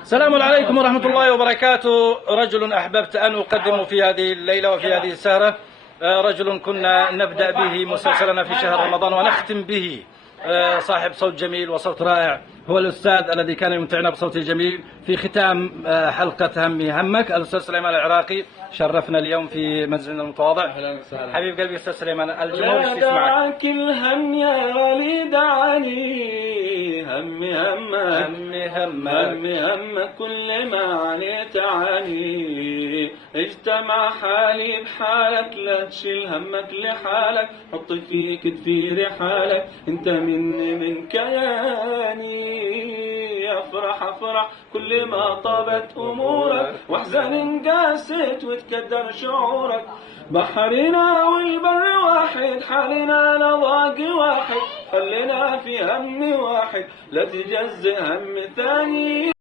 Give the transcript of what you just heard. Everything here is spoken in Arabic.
السلام عليكم ورحمة الله وبركاته. رجل أحببت أن أقدم في هذه الليلة وفي هذه السهرة، رجل كنا نبدأ به مسلسلنا في شهر رمضان ونختم به. صاحب صوت جميل وصوت رائع، هو الأستاذ الذي كان يمتعنا بصوته الجميل في ختام حلقة همي همك، الأستاذ سليمان العراقي. شرفنا اليوم في منزلنا المتواضع. حبيب قلبي أستاذ سليمان، الجمهور ايش يسمعك؟ الهم يا ولي دعاني، همي همك همي همك همي همك كل ما عليت عني. اجتمع حالي بحالك، لا تشيل همك لحالك، حط في كتفي رحالك، انت مني من كياني. افرح افرح كل ما طابت امورك، واحزن قاست وتكدر شعورك. بحرنا والبر واحد، حالنا لضاق واحد، خلينا في هم واحد، لا تجزئ هم ثاني.